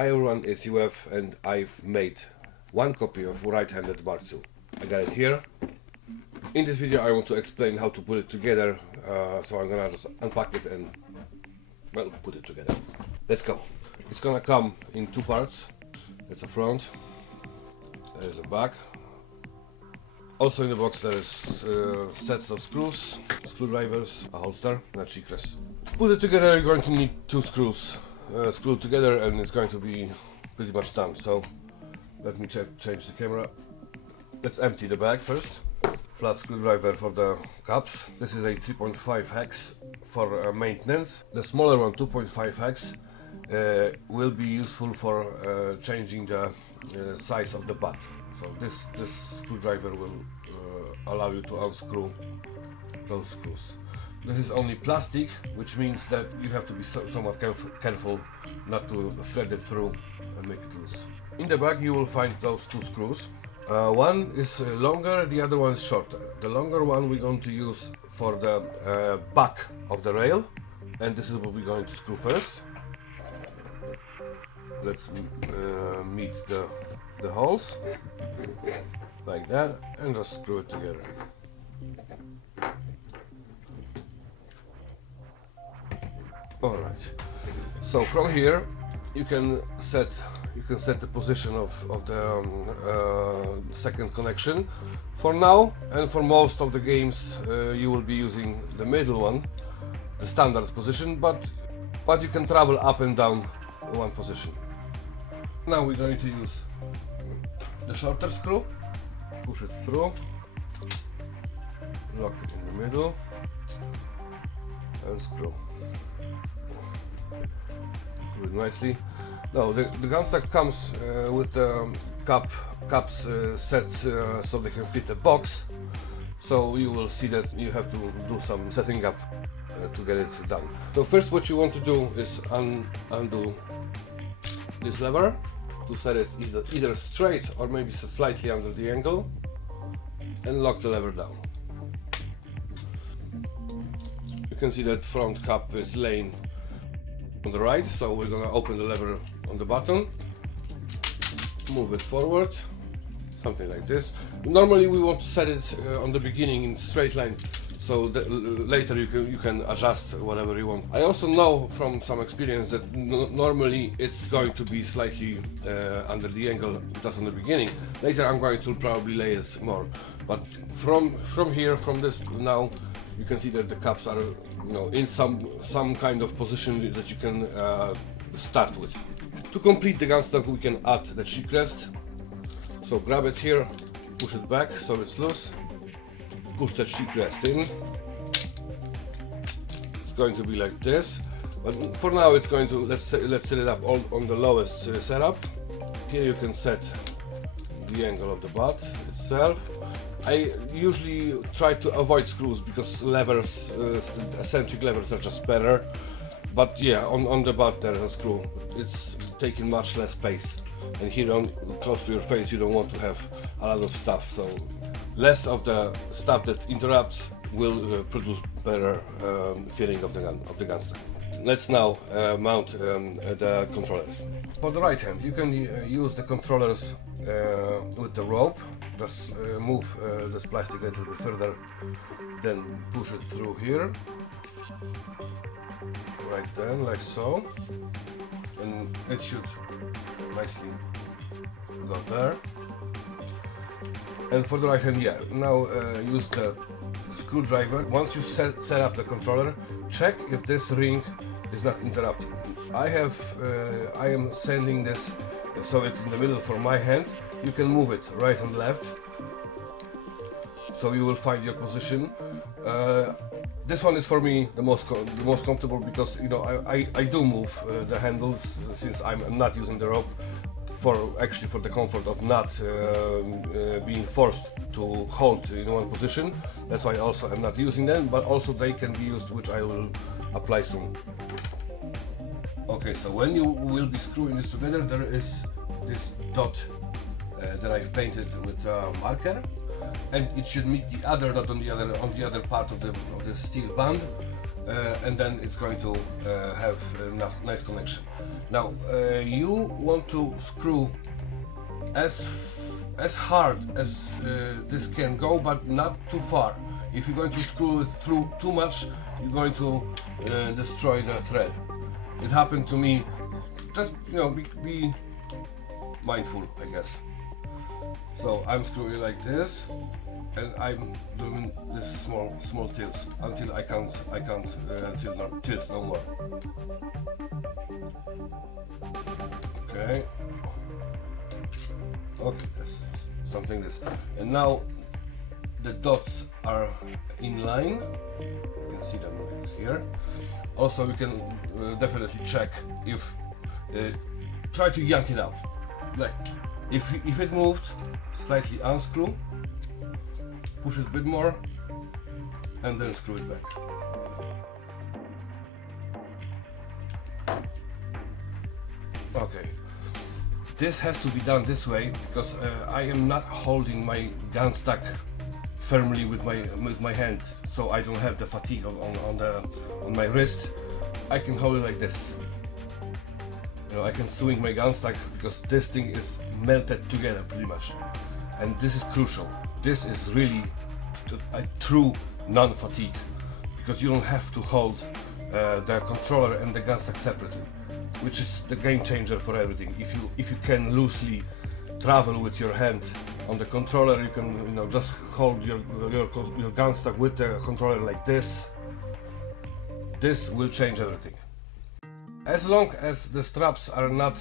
Hi everyone, it's UF and I've made one copy of right-handed Mark II. I got it here. In this video I want to explain how to put it together, so I'm gonna just unpack it and, well, put it together. Let's go. It's gonna come in two parts. That's a front, there's a back. Also in the box there is sets of screws, screwdrivers, a holster and a cheek rest. To put it together you're going to need two screws screwed together and it's going to be pretty much done. So let me change the camera. Let's empty the bag first. Flat screwdriver for the caps. This is a 3.5 hex for maintenance. The smaller one, 2.5 hex, will be useful for changing the size of the butt. So this screwdriver will allow you to unscrew those screws. This is only plastic, which means that you have to be somewhat careful not to thread it through and make it loose. In the bag you will find those two screws. One is longer, the other one is shorter. The longer one we're going to use for the back of the rail, and this is what we're going to screw first. Let's meet the holes like that and just screw it together. Alright, so from here you can set the position of the second connection. For now and for most of the games you will be using the middle one, the standard position, but you can travel up and down one position. Now we're going to use the shorter screw, push it through, lock it in the middle and screw. Do it nicely. Now the Gunstock comes with the caps set so they can fit a box, so you will see that you have to do some setting up to get it done. So first what you want to do is undo this lever to set it either straight or maybe slightly under the angle, and lock the lever down. You can see that front cap is laying on the right, so we're gonna open the lever on the button, move it forward, something like this. Normally we want to set it on the beginning in straight line, so that later you can adjust whatever you want. I also know from some experience that normally it's going to be slightly under the angle just on the beginning. Later I'm going to probably lay it more, but from here, from this now, you can see that the caps are, in some kind of position that you can start with. To complete the Gunstock we can add the cheek rest. So grab it here, push it back so it's loose, push the cheek rest in. It's going to be like this, but for now it's going to, let's set it up on the lowest setup. Here you can set the angle of the butt itself. I usually try to avoid screws because levers, eccentric levers are just better. But yeah, on the butt there is a screw. It's taking much less space. And here close to your face you don't want to have a lot of stuff. So less of the stuff that interrupts will produce better feeling of the Gunstock. Let's now mount the controllers. For the right hand you can use the controllers with the rope. Just move this plastic a little bit further, then push it through here, right then, like so, and it should nicely go there. And for the right hand, yeah, now use the screwdriver. Once you set up the controller, check if this ring is not interrupting. I am sending this so it's in the middle for my hand. You can move it right and left, so you will find your position. This one is for me the most comfortable because I do move the handles since I'm not using the rope for the comfort of not being forced to hold in one position. That's why also I'm not using them, but also they can be used, which I will apply soon. Okay, so when you will be screwing this together, there is this dot that I've painted with marker, and it should meet the other dot on the other part of the steel band, and then it's going to have a nice connection. Now you want to screw as hard as this can go, but not too far. If you're going to screw it through too much, you're going to destroy the thread. It happened to me. Just be mindful, I guess. So I'm screwing like this, and I'm doing this small tilts until I can't tilt no more. Okay. Okay, yes, something this. And now the dots are in line. You can see them here. Also, you can definitely check if try to yank it out. Like if it moved, slightly unscrew, push it a bit more, and then screw it back. Okay. This has to be done this way because I am not holding my Gunstock firmly with my hand, so I don't have the fatigue on my wrist. I can hold it like this. I can swing my Gunstock because this thing is melted together pretty much, and this is crucial. This is really a true non-fatigue because you don't have to hold the controller and the Gunstock separately, which is the game changer for everything. If you can loosely travel with your hand on the controller, you can just hold your Gunstock with the controller like this. This will change everything. As long as the straps are not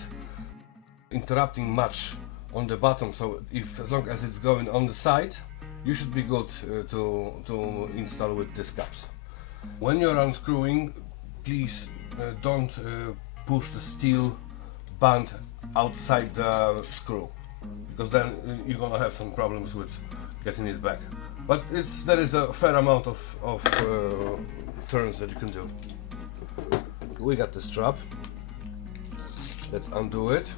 interrupting much on the bottom, so as long as it's going on the side, you should be good to install with these caps. When you're unscrewing, please don't push the steel band outside the screw, because then you're gonna have some problems with getting it back. But there is a fair amount of turns that you can do. We got the strap. Let's undo it.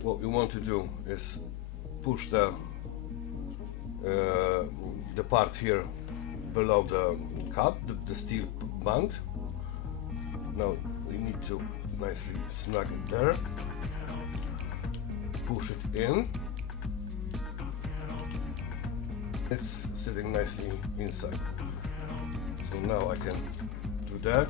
What we want to do is push the part here below the cap, the steel band. Now we need to nicely snug it there. Push it in. It's sitting nicely inside. So now I can do that.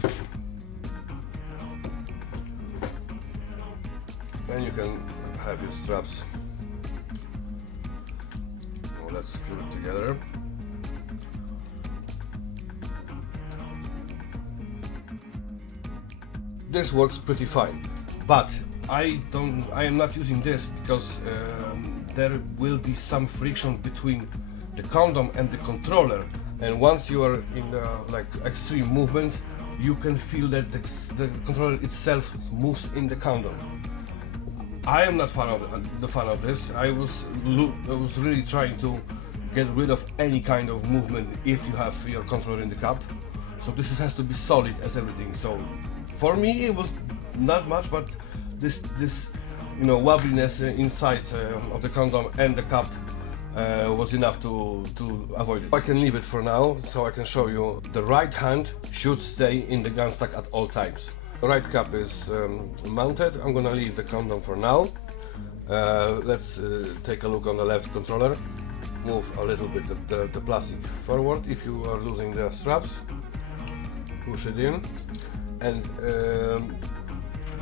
And you can have your straps. Now let's screw it together. This works pretty fine, but I am not using this because there will be some friction between the condom and the controller, and once you are in like extreme movement, you can feel that the controller itself moves in the condom. I am not the fan of this. I was really trying to get rid of any kind of movement if you have your controller in the cap. So this has to be solid as everything. So for me it was not much, but this wobbliness inside of the condom and the cap was enough to avoid it. I can leave it for now, so I can show you. The right hand should stay in the Gunstock at all times. The right cap is mounted. I'm gonna leave the condom for now. Let's take a look on the left controller. Move a little bit the plastic forward if you are losing the straps. Push it in, and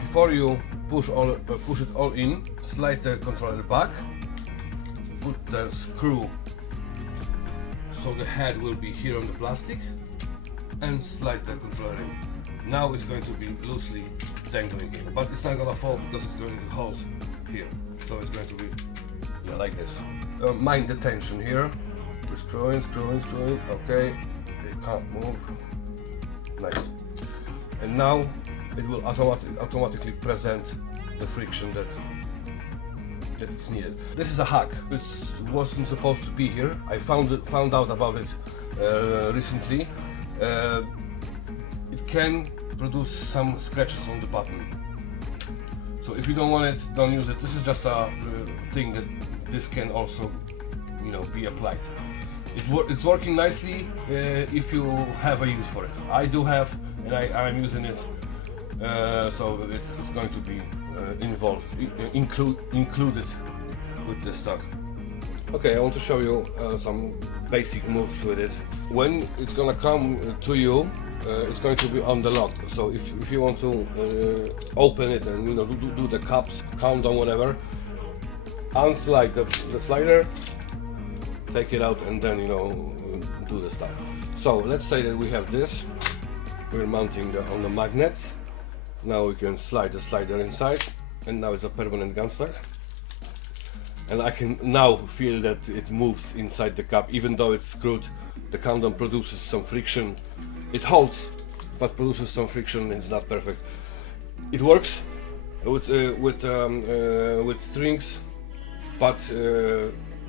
before you push it all in, slide the controller back. Put the screw so the head will be here on the plastic, and slide the controller in. Now it's going to be loosely dangling in, but it's not going to fall because it's going to hold here. So it's going to be like this. Mind the tension here. We're screwing. Okay, they can't move. Nice. And now it will automatically present the friction that it's needed. This is a hack. This wasn't supposed to be here. I found out about it recently. It can produce some scratches on the button. So if you don't want it, don't use it. This is just a thing that this can also, be applied. It's working nicely if you have a use for it. I do have, and I'm using it so it's going to be included with the stock. Okay, I want to show you some basic moves with it. When it's gonna come to you, it's going to be on the lock. So if you want to open it and do the cups, countdown, whatever, unslide the slider, take it out, and then do the stuff. So let's say that we have this. We're mounting on the magnets. Now we can slide the slider inside, and now it's a permanent gunstock. And I can now feel that it moves inside the cup, even though it's screwed. The countdown produces some friction. It holds, but produces some friction. It's not perfect. It works with strings, but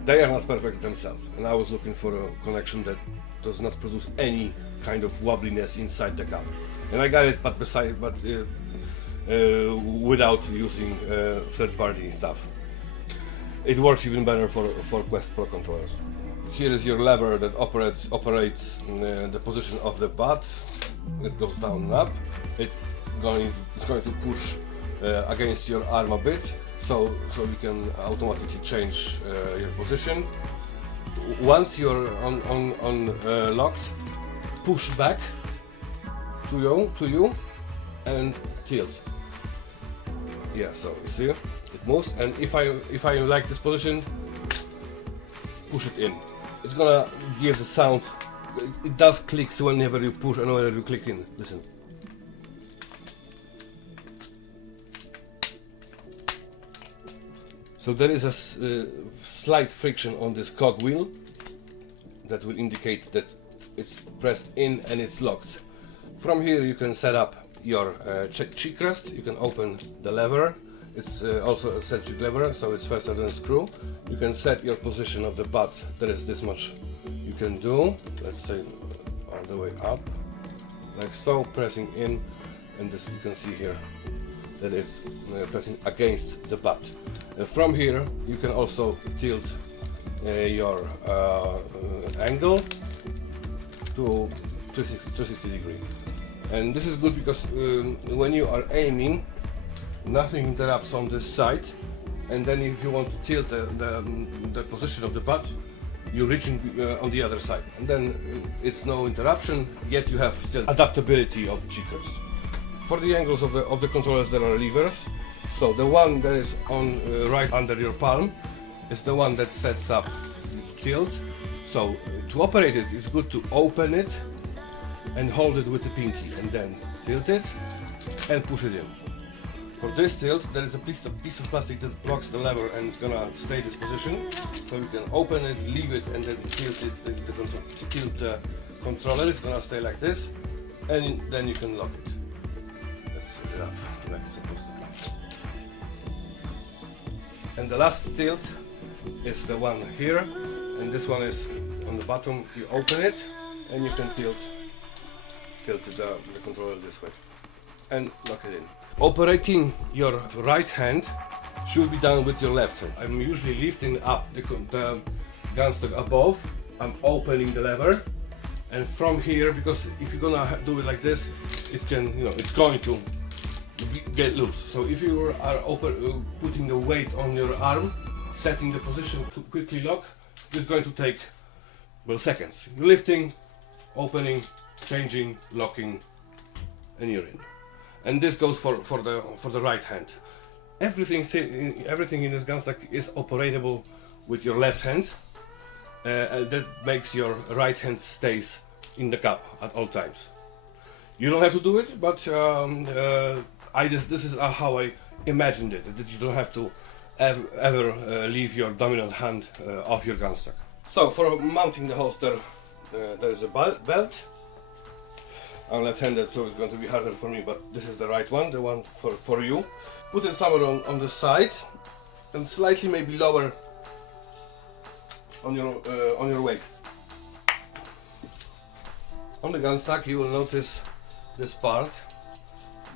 they are not perfect themselves. And I was looking for a connection that does not produce any kind of wobbliness inside the cup. And I got it, but without using third-party stuff. It works even better for Quest Pro controllers. Here is your lever that operates the position of the butt. It goes down and up. It's going to push against your arm a bit, so you can automatically change your position. Once you're on locked, push back to you and tilt. Yeah, so you see it moves, and if I like this position, push it in. It's gonna give the sound. It does clicks whenever you push and whenever you click in. Listen. So there is a slight friction on this cog wheel that will indicate that it's pressed in and it's locked. From here you can set up your cheek rest. You can open the lever. It's also a centric lever, so it's faster than a screw. You can set your position of the butt. There is this much you can do. Let's say all the way up, like so, pressing in, and this you can see here that it's pressing against the butt. From here you can also tilt your angle to 360 degree. And this is good because when you are aiming, nothing interrupts on this side, and then if you want to tilt the position of the butt, you're reaching on the other side, and then it's no interruption, yet you have still adaptability of cheekers. For the angles of the controllers, there are levers. So the one that is on right under your palm is the one that sets up tilt. So to operate it, it's good to open it and hold it with the pinky, and then tilt it and push it in. For this tilt, there is a piece of plastic that blocks the lever, and it's gonna stay this position. So you can open it, leave it, and then tilt it. Tilt the controller. It's gonna stay like this, and then you can lock it. Let's set it up like it's supposed to be. And the last tilt is the one here, and this one is on the bottom. You open it, and you can tilt the controller this way, and lock it in. Operating your right hand should be done with your left hand. I'm usually lifting up the gunstock above. I'm opening the lever, and from here, because if you're gonna do it like this, it can, it's going to get loose. So if you are putting the weight on your arm, setting the position to quickly lock, it's going to take, well, seconds. You're lifting, opening, changing, locking, and you're in. And this goes for the right hand. Everything in this gunstock is operable with your left hand. That makes your right hand stays in the cup at all times. You don't have to do it, but this is how I imagined it. That you don't have to ever leave your dominant hand off your gunstock. So for mounting the holster, there is a belt. I'm left-handed, so it's going to be harder for me, but this is the right one, the one for you. Put it somewhere on the side, and slightly maybe lower on your waist. On the gunstock, you will notice this part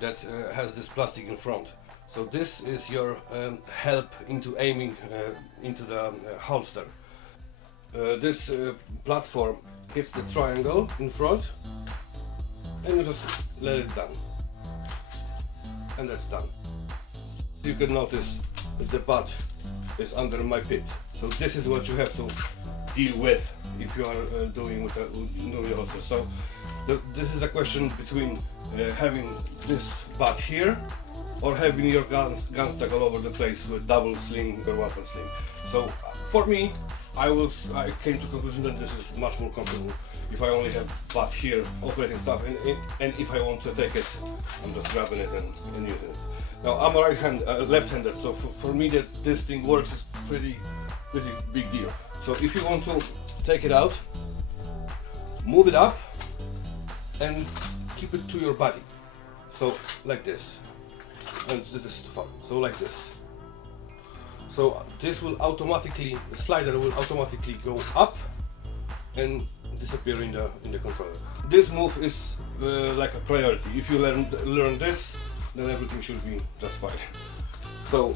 that has this plastic in front. So this is your help into aiming into the holster. This platform hits the triangle in front, and you just let it down. and that's done. You can notice that the butt is under my pit. So this is what you have to deal with if you are doing with a Uni holster. So this is a question between having this butt here or having your gunstock all over the place with double sling or weapon sling. So for me, I came to the conclusion that this is much more comfortable if I only have butt here operating stuff, and if I want to take it, I'm just grabbing it and using it. Now I'm a left-handed, so for me that this thing works is pretty big deal. So if you want to take it out, move it up and keep it to your body. So like this, and this is too far. So like this. So this will automatically, the slider will automatically go up and disappear in the controller. This move is like a priority. If you learn this, then everything should be just fine. So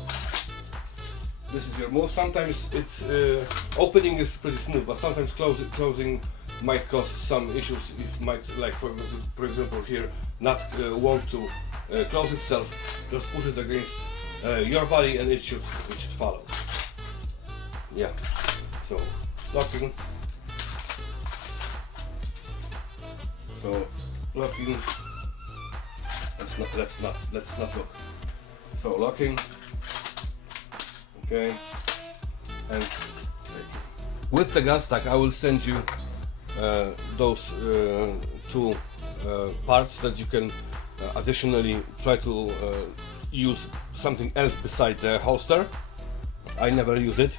this is your move. Sometimes it's opening is pretty smooth, but sometimes closing might cause some issues. It might, like for example here, not want to close itself. Just push it against your body and it should follow. Yeah. So locking. So locking. Let's not look. So locking. Okay. And with the gunstock, I will send you those two parts that you can additionally try to use something else beside the holster. I never use it.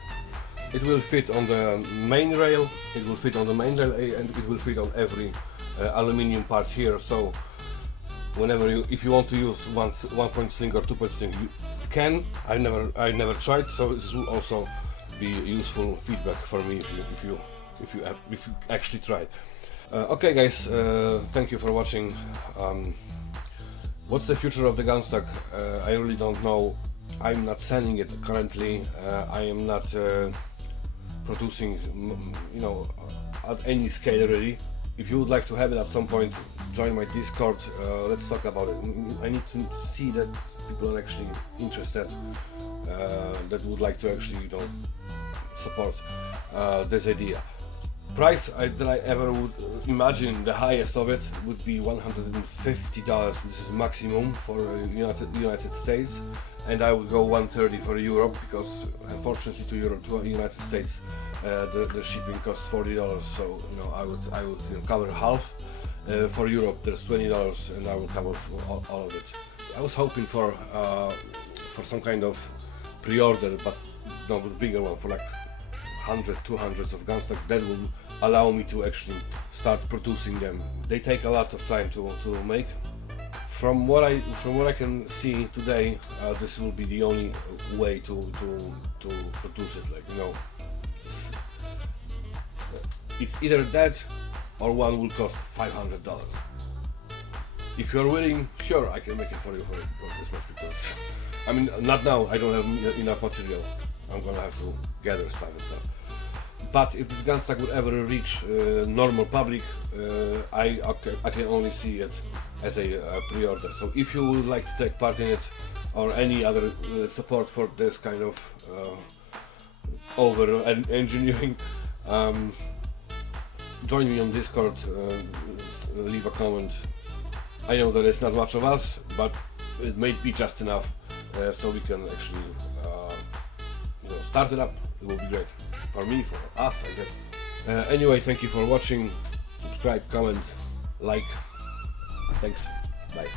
It will fit on the main rail, it will fit on the main rail, and it will fit on every aluminium part here. So whenever if you want to use one point sling or 2 point sling, you can. I never tried, so this will also be useful feedback for me if you actually tried. Okay guys, thank you for watching. What's the future of the gunstock? I really don't know. I'm not selling it currently. I am not producing, you know, at any scale really. If you would like to have it at some point, join my Discord. Let's talk about it. I need to see that people are actually interested, that would like to actually, you know, support this idea. Price that I ever would imagine, the highest of it would be $150. This is maximum for United States, and I would go $130 for Europe, because unfortunately to United States the shipping costs $40. So you know I would cover half. For Europe there's $20, and I will cover all of it. I was hoping for some kind of pre-order, but no, bigger one, for like 100, 200s of gunstock. That will allow me to actually start producing them. They take a lot of time to make. From what I can see today, this will be the only way to produce it. Like, you know, it's either that or one will cost $500. If you're willing, sure, I can make it for you for this much, because I mean, not now, I don't have enough material. I'm gonna have to gather stuff and stuff. But if this gunstock would ever reach normal public, I can only see it as a pre-order. So if you would like to take part in it, or any other support for this kind of over engineering, join me on Discord, leave a comment. I know that it's not much of us, but it may be just enough, so we can actually you know, start it up. It will be great for me, for us, I guess. Anyway, thank you for watching. Subscribe, comment, like. Thanks. Bye.